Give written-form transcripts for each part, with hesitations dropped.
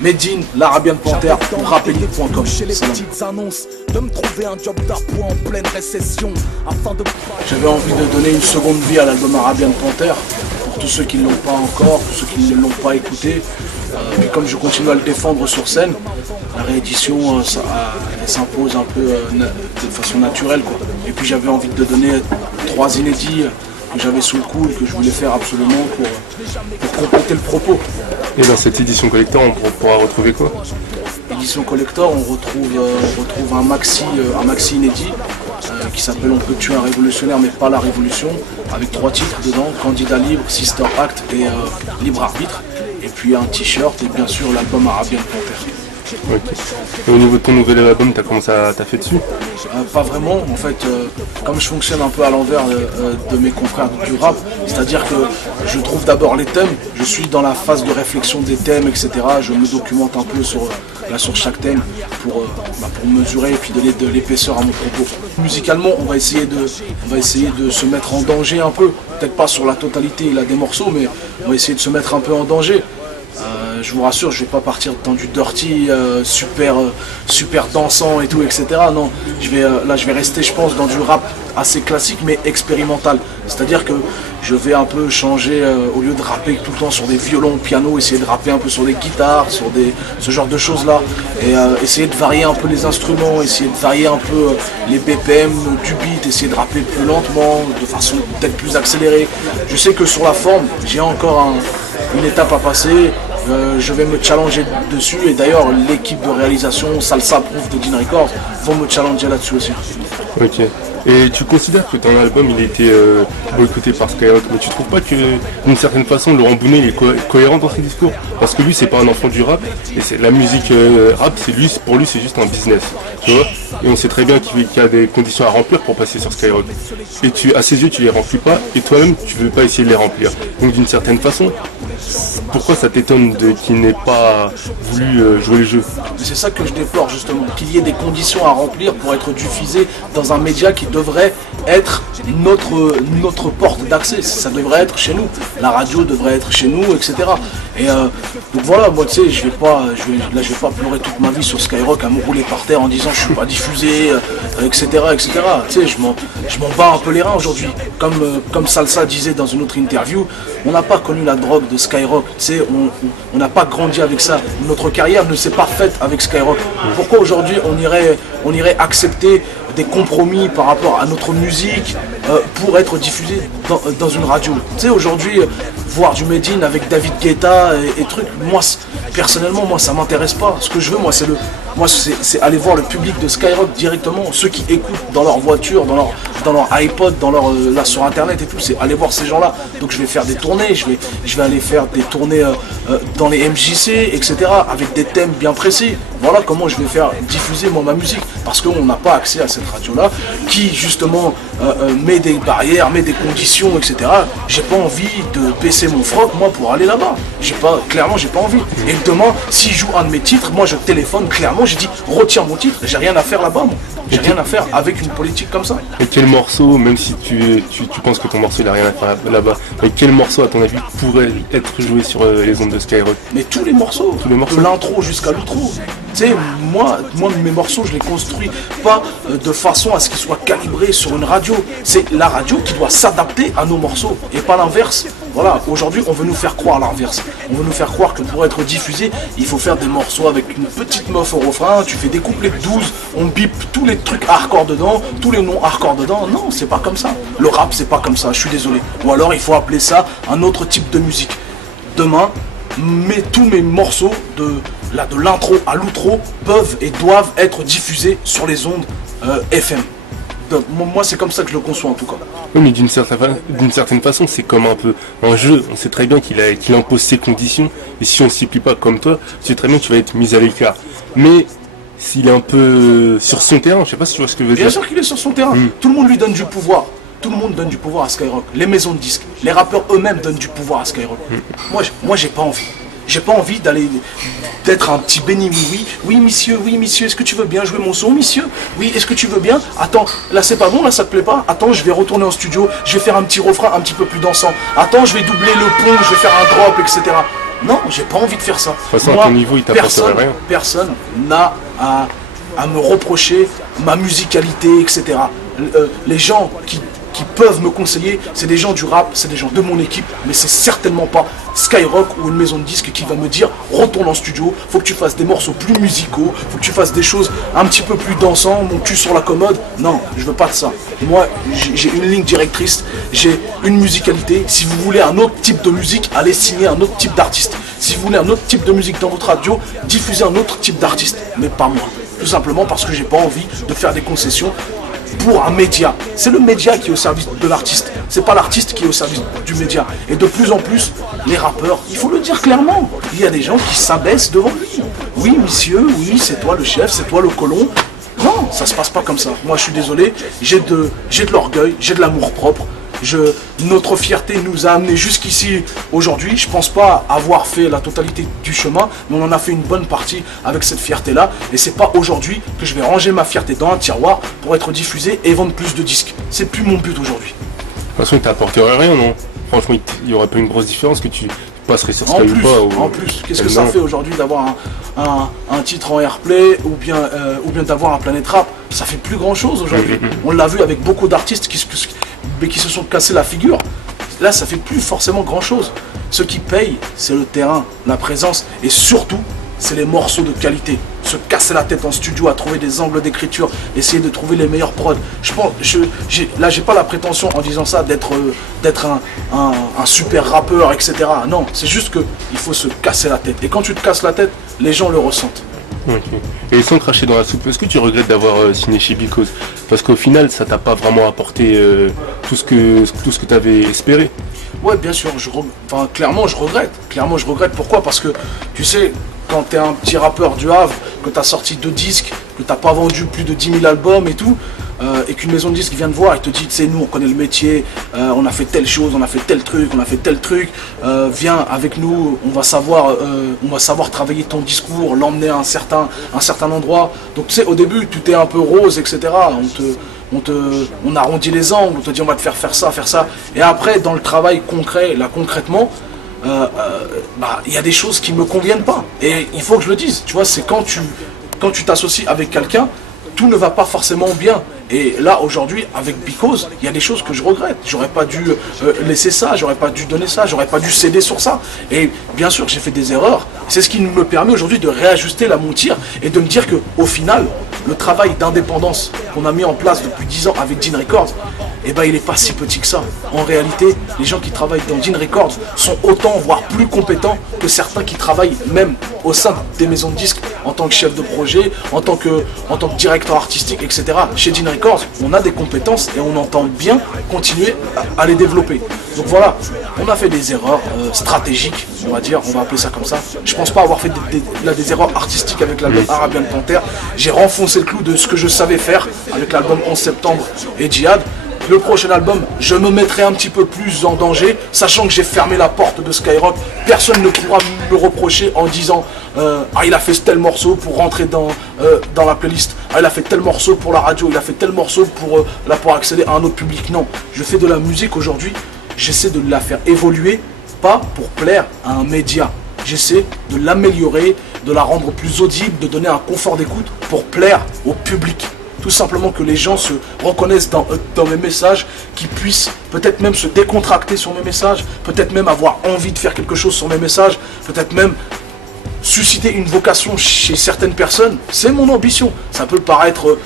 Medine, l'Arabian Panther, pour rappelis.com. J'avais envie de donner une seconde vie à l'album Arabian Panther, pour tous ceux qui ne l'ont pas encore, pour ceux qui ne l'ont pas écouté. Et comme je continue à le défendre sur scène, la réédition elle s'impose un peu de façon naturelle, quoi. Et puis j'avais envie de donner 3 inédits que j'avais sous le coude, que je voulais faire absolument pour compléter le propos. Et dans cette édition collector, on pourra retrouver quoi? Édition collector, on retrouve un maxi inédit qui s'appelle On peut tuer un révolutionnaire mais pas la révolution, avec 3 titres dedans, Candidat libre, Sister Act et Libre arbitre. Et puis un t-shirt et bien sûr l'album Arabian Panther. Okay. Et au niveau de ton nouvel album, t'as fait dessus? Pas vraiment, en fait, comme je fonctionne un peu à l'envers de mes confrères du rap, c'est-à-dire que je trouve d'abord les thèmes, je suis dans la phase de réflexion des thèmes, etc. Je me documente un peu sur chaque thème pour mesurer et puis donner de l'épaisseur à mon propos. Musicalement, on va essayer de se mettre en danger un peu, peut-être pas sur la totalité il a des morceaux, mais on va essayer de se mettre un peu en danger. Je vous rassure, je vais pas partir dans du dirty, super dansant et tout, etc. Non, je vais rester, je pense, dans du rap assez classique mais expérimental. C'est-à-dire que je vais un peu changer, au lieu de rapper tout le temps sur des violons, piano, essayer de rapper un peu sur des guitares, sur ce genre de choses-là. Et essayer de varier un peu les instruments, essayer de varier un peu les BPM du beat, essayer de rapper plus lentement, de façon peut-être plus accélérée. Je sais que sur la forme, j'ai encore une étape à passer. Je vais me challenger dessus et d'ailleurs l'équipe de réalisation Salsa Proof de Dean Records vont me challenger là-dessus aussi. Ok. Et tu considères que ton album il a été boycotté par Skyrock, mais tu trouves pas que d'une certaine façon Laurent Bounet il est cohérent dans ses discours? Parce que lui c'est pas un enfant du rap et c'est la musique rap, pour lui c'est juste un business, tu vois. Et on sait très bien qu'il y a des conditions à remplir pour passer sur Skyrock. Et à ses yeux tu les remplis pas et toi-même tu veux pas essayer de les remplir. Donc d'une certaine façon, pourquoi ça t'étonne qu'il n'ait pas voulu jouer le jeu? C'est ça que je déplore justement, qu'il y ait des conditions à remplir pour être diffusé dans un média qui devrait être notre porte d'accès. Ça devrait être chez nous, la radio devrait être chez nous, etc. Et donc voilà, moi tu sais, je vais pas pleurer toute ma vie sur Skyrock à me rouler par terre en disant je suis pas diffusé, etc. Tu sais, je m'en bats un peu les reins aujourd'hui. Comme Salsa disait dans une autre interview, on n'a pas connu la drogue de Skyrock, tu sais, on n'a pas grandi avec ça. Notre carrière ne s'est pas faite avec Skyrock. Pourquoi aujourd'hui on irait accepter des compromis par rapport à notre musique pour être diffusé dans une radio? Tu sais, aujourd'hui, voir du Medine avec David Guetta et trucs, moi, personnellement, moi, ça m'intéresse pas. Ce que je veux, moi, c'est aller voir le public de Skyrock directement, ceux qui écoutent dans leur voiture, dans leur iPod, là sur internet et tout, c'est aller voir ces gens-là. Donc je vais faire des tournées, je vais aller faire des tournées dans les MJC, etc. avec des thèmes bien précis. Voilà comment je vais faire diffuser moi ma musique, parce qu'on n'a pas accès à cette radio-là, qui justement met des barrières, met des conditions, etc. J'ai pas envie de baisser mon froc, moi, pour aller là-bas. Clairement, j'ai pas envie. Et demain, s'il joue un de mes titres, moi je téléphone clairement, je dis retire mon titre, j'ai rien à faire là-bas, moi. J'ai rien à faire avec une politique comme ça. Et quel morceau, même si tu penses que ton morceau il a rien à faire là-bas, mais quel morceau à ton avis pourrait être joué sur les ondes de Skyrock? Mais tous les morceaux, de l'intro jusqu'à l'outro. Tu sais, moi mes morceaux je les construis pas de façon à ce qu'ils soient calibrés sur une radio. C'est la radio qui doit s'adapter à nos morceaux et pas l'inverse. Voilà, aujourd'hui on veut nous faire croire l'inverse. On veut nous faire croire que pour être diffusé, il faut faire des morceaux avec une petite meuf au refrain, tu fais des couplets de 12, on bip tous les trucs hardcore dedans, tous les noms hardcore dedans. Non, c'est pas comme ça. Le rap c'est pas comme ça, je suis désolé. Ou alors il faut appeler ça un autre type de musique. Demain, tous mes morceaux de l'intro à l'outro peuvent et doivent être diffusés sur les ondes FM. Donc, moi c'est comme ça que je le conçois en tout cas. Oui, mais d'une certaine façon c'est comme un peu un jeu. On sait très bien qu'il impose ses conditions et si on s'y plie pas comme toi, tu sais très bien que tu vas être mis à l'écart. Mais s'il est un peu sur son terrain, je sais pas si tu vois ce que je veux dire. Bien sûr qu'il est sur son terrain, tout le monde lui donne du pouvoir. Tout le monde donne du pouvoir à Skyrock, les maisons de disques, les rappeurs eux-mêmes donnent du pouvoir à Skyrock. Moi j'ai pas envie. j'ai pas envie d'être un petit béni oui monsieur, est-ce que tu veux bien jouer mon son, monsieur? Oui, est-ce que tu veux bien? Attends, là c'est pas bon, là ça te plaît pas? Attends, je vais retourner en studio, je vais faire un petit refrain un petit peu plus dansant. Attends, je vais doubler le pont, je vais faire un drop, etc. Non, j'ai pas envie de faire ça. De toute façon, à ton niveau, il t'apporterait rien. Personne n'a à me reprocher ma musicalité, etc. Les gens qui peuvent me conseiller, c'est des gens du rap, c'est des gens de mon équipe, mais c'est certainement pas Skyrock ou une maison de disques qui va me dire retourne en studio, faut que tu fasses des morceaux plus musicaux, faut que tu fasses des choses un petit peu plus dansant, mon cul sur la commode. Non, je veux pas de ça. Moi, j'ai une ligne directrice, j'ai une musicalité. Si vous voulez un autre type de musique, allez signer un autre type d'artiste. Si vous voulez un autre type de musique dans votre radio, diffusez un autre type d'artiste, mais pas moi. Tout simplement parce que j'ai pas envie de faire des concessions pour un média. C'est le média qui est au service de l'artiste. C'est pas l'artiste qui est au service du média. Et de plus en plus, les rappeurs, il faut le dire clairement, il y a des gens qui s'abaissent devant lui. Oui, monsieur, oui, c'est toi le chef, c'est toi le colon. Non, ça se passe pas comme ça. Moi, je suis désolé, j'ai de l'orgueil, j'ai de l'amour propre. Notre fierté nous a amenés jusqu'ici aujourd'hui. Je pense pas avoir fait la totalité du chemin, mais on en a fait une bonne partie avec cette fierté-là. Et c'est pas aujourd'hui que je vais ranger ma fierté dans un tiroir pour être diffusé et vendre plus de disques. C'est plus mon but aujourd'hui. De toute façon, il t'apporterait rien, non? Franchement, il y aurait pas une grosse différence que tu passerais sur Sky ou pas. En plus, qu'est-ce que ça fait aujourd'hui d'avoir un titre en airplay ou bien d'avoir un Planète Rap? Ça fait plus grand chose aujourd'hui. On l'a vu avec beaucoup d'artistes qui se sont cassés la figure. Là, ça fait plus forcément grand chose. Ce qui paye, c'est le terrain, la présence et surtout, c'est les morceaux de qualité. Se casser la tête en studio à trouver des angles d'écriture, essayer de trouver les meilleurs prods. Là, j'ai pas la prétention en disant ça d'être un super rappeur, etc. Non, c'est juste qu'il faut se casser la tête. Et quand tu te casses la tête, les gens le ressentent. Okay. Et sans cracher dans la soupe, est-ce que tu regrettes d'avoir signé chez Because? Parce qu'au final, ça t'a pas vraiment apporté tout ce que tu avais espéré. Ouais, bien sûr, clairement je regrette. Clairement je regrette. Pourquoi? Parce que tu sais, quand tu es un petit rappeur du Havre, que tu as sorti 2 disques, que tu n'as pas vendu plus de 10 000 albums et tout, et qu'une maison de disques vient te voir et te dit, tu sais, nous on connaît le métier, on a fait telle chose, on a fait tel truc, viens avec nous, on va savoir travailler ton discours, l'emmener à un certain endroit. Donc tu sais, au début, tout est un peu rose, etc. On arrondit les angles, on te dit on va te faire ça. Et après, dans le travail concret, là concrètement, y a des choses qui me conviennent pas. Et il faut que je le dise, tu vois, c'est quand tu t'associes avec quelqu'un, tout ne va pas forcément bien. Et là, aujourd'hui, avec Because, il y a des choses que je regrette. J'aurais pas dû laisser ça, j'aurais pas dû donner ça, j'aurais pas dû céder sur ça. Et bien sûr, j'ai fait des erreurs. C'est ce qui me permet aujourd'hui de réajuster la monture et de me dire qu'au final, le travail d'indépendance qu'on a mis en place depuis 10 ans avec Dean Records, il n'est pas si petit que ça. En réalité, les gens qui travaillent dans Dean Records sont autant, voire plus compétents que certains qui travaillent même au sein des maisons de disques en tant que chef de projet, en tant que directeur artistique, etc. Chez Dean Records, on a des compétences et on entend bien continuer à les développer. Donc voilà, on a fait des erreurs stratégiques, on va appeler ça comme ça. Je pense pas avoir fait des erreurs artistiques avec l'album Arabian Panther. J'ai renfoncé le clou de ce que je savais faire avec l'album 11 septembre et Djihad. Le prochain album, je me mettrai un petit peu plus en danger, sachant que j'ai fermé la porte de Skyrock. Personne ne pourra me reprocher en disant il a fait tel morceau pour rentrer dans la playlist. Il a fait tel morceau pour la radio, il a fait tel morceau pour accéder à un autre public. Non, je fais de la musique aujourd'hui, j'essaie de la faire évoluer, pas pour plaire à un média. J'essaie de l'améliorer, de la rendre plus audible, de donner un confort d'écoute pour plaire au public. Tout simplement que les gens se reconnaissent dans mes messages, qu'ils puissent peut-être même se décontracter sur mes messages, peut-être même avoir envie de faire quelque chose sur mes messages, peut-être même susciter une vocation chez certaines personnes. C'est mon ambition. Ça peut paraître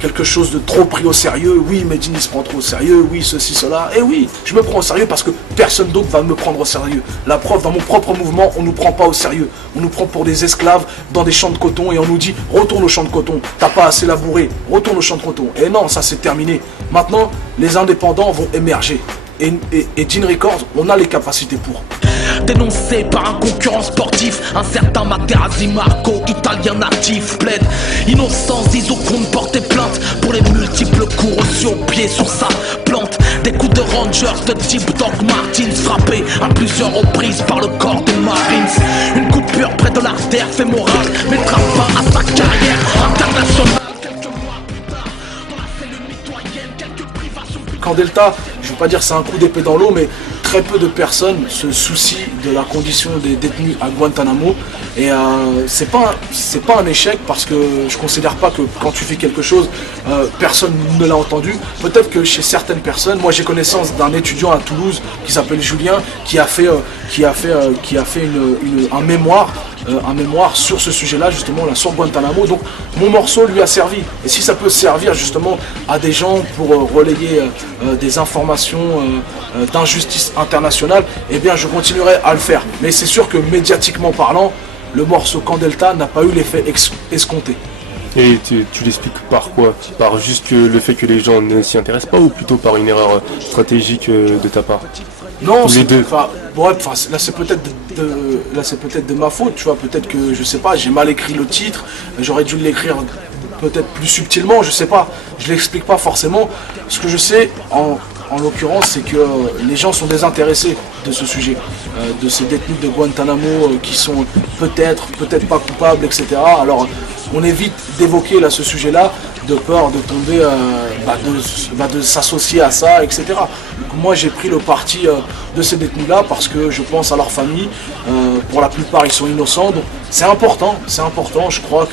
quelque chose de trop pris au sérieux. Oui, Medine se prend trop au sérieux. Oui, ceci, cela. Et oui, je me prends au sérieux parce que personne d'autre va me prendre au sérieux. La preuve, dans mon propre mouvement, on ne nous prend pas au sérieux. On nous prend pour des esclaves dans des champs de coton et on nous dit retourne au champ de coton. T'as pas assez labouré. Retourne au champ de coton. Et non, ça c'est terminé. Maintenant, les indépendants vont émerger. Et Dean Records, on a les capacités pour. dénoncé par un concurrent sportif, un certain Materazzi Marco, italien natif, plaide innocence, Zizou compte porter plainte pour les multiples coups reçus au pied sur sa plante. Des coups de Rangers de type Doc Martins, frappés à plusieurs reprises par le corps des Marines. Une coupure près de l'artère fémorale mettra fin à sa carrière internationale. Candelta, je ne veux pas dire c'est un coup d'épée dans l'eau, mais très peu de personnes se soucient de la condition des détenus à Guantanamo. Et c'est pas un échec, parce que je considère pas que quand tu fais quelque chose, personne ne l'a entendu. Peut-être que chez certaines personnes, moi j'ai connaissance d'un étudiant à Toulouse qui s'appelle Julien, qui a fait un mémoire sur ce sujet-là, justement, là, sur Guantanamo. Donc mon morceau lui a servi. Et si ça peut servir justement à des gens pour relayer des informations d'injustice internationale, eh bien je continuerai à le faire. Mais c'est sûr que médiatiquement parlant, le morceau Candelta n'a pas eu l'effet escompté. Et tu l'expliques par quoi? Par juste le fait que les gens ne s'y intéressent pas, ou plutôt par une erreur stratégique de ta part? Non, les deux. Là c'est peut-être de ma faute, tu vois, peut-être que, je sais pas, j'ai mal écrit le titre, j'aurais dû l'écrire peut-être plus subtilement, je sais pas, je l'explique pas forcément. Ce que je sais, en l'occurrence, c'est que les gens sont désintéressés de ce sujet, de ces détenus de Guantanamo qui sont peut-être pas coupables, etc. Alors on évite d'évoquer là ce sujet-là, de peur de tomber, de s'associer à ça, etc. Donc moi j'ai pris le parti de ces détenus-là parce que je pense à leur famille. Pour la plupart ils sont innocents, donc c'est important. Je crois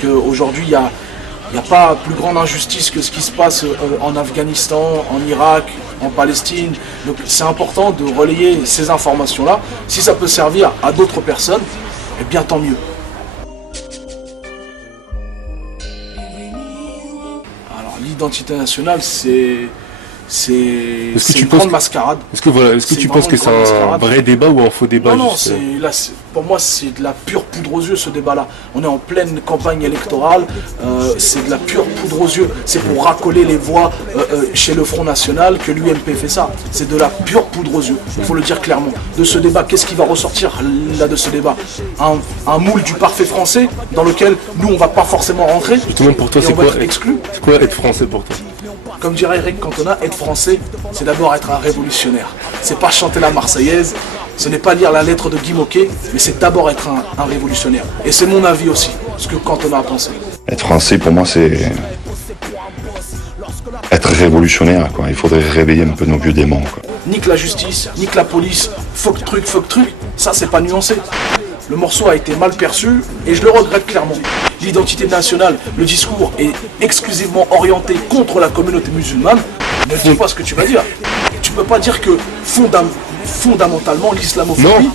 qu'aujourd'hui il n'y a pas plus grande injustice que ce qui se passe en Afghanistan, en Irak, en Palestine. Donc c'est important de relayer ces informations-là. Si ça peut servir à d'autres personnes, eh bien tant mieux. Alors l'identité nationale, c'est une grande mascarade. Est-ce que tu penses que c'est un vrai débat ou un faux débat? Non, pour moi c'est de la pure poudre aux yeux, ce débat-là. On est en pleine campagne électorale, c'est de la pure poudre aux yeux. C'est pour racoler les voix chez le Front National que l'UMP fait ça. C'est de la pure poudre aux yeux, il faut le dire clairement. De ce débat, qu'est-ce qui va ressortir là de ce débat? Un moule du parfait français dans lequel nous on va pas forcément rentrer. Justement, pour toi, c'est quoi être français pour toi? Comme dirait Eric Cantona, être français, c'est d'abord être un révolutionnaire. C'est pas chanter la Marseillaise, ce n'est pas lire la lettre de Guy Moquet, mais c'est d'abord être un révolutionnaire. Et c'est mon avis aussi, ce que Cantona a pensé. Être français, pour moi, c'est être révolutionnaire, quoi. Il faudrait réveiller un peu nos vieux démons, quoi. Nique la justice, nique la police, fuck truc, ça c'est pas nuancé. Le morceau a été mal perçu et je le regrette clairement. L'identité nationale, le discours est exclusivement orienté contre la communauté musulmane. Ne dis pas ce que tu vas dire. Tu peux pas dire que fondamentalement l'islamophobie,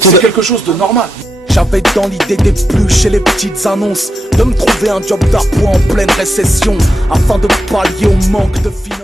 c'est quelque chose de normal. J'avais dans l'idée d'éplucher les petites annonces, de me trouver un job d'appoint en pleine récession, afin de pallier au manque de finances.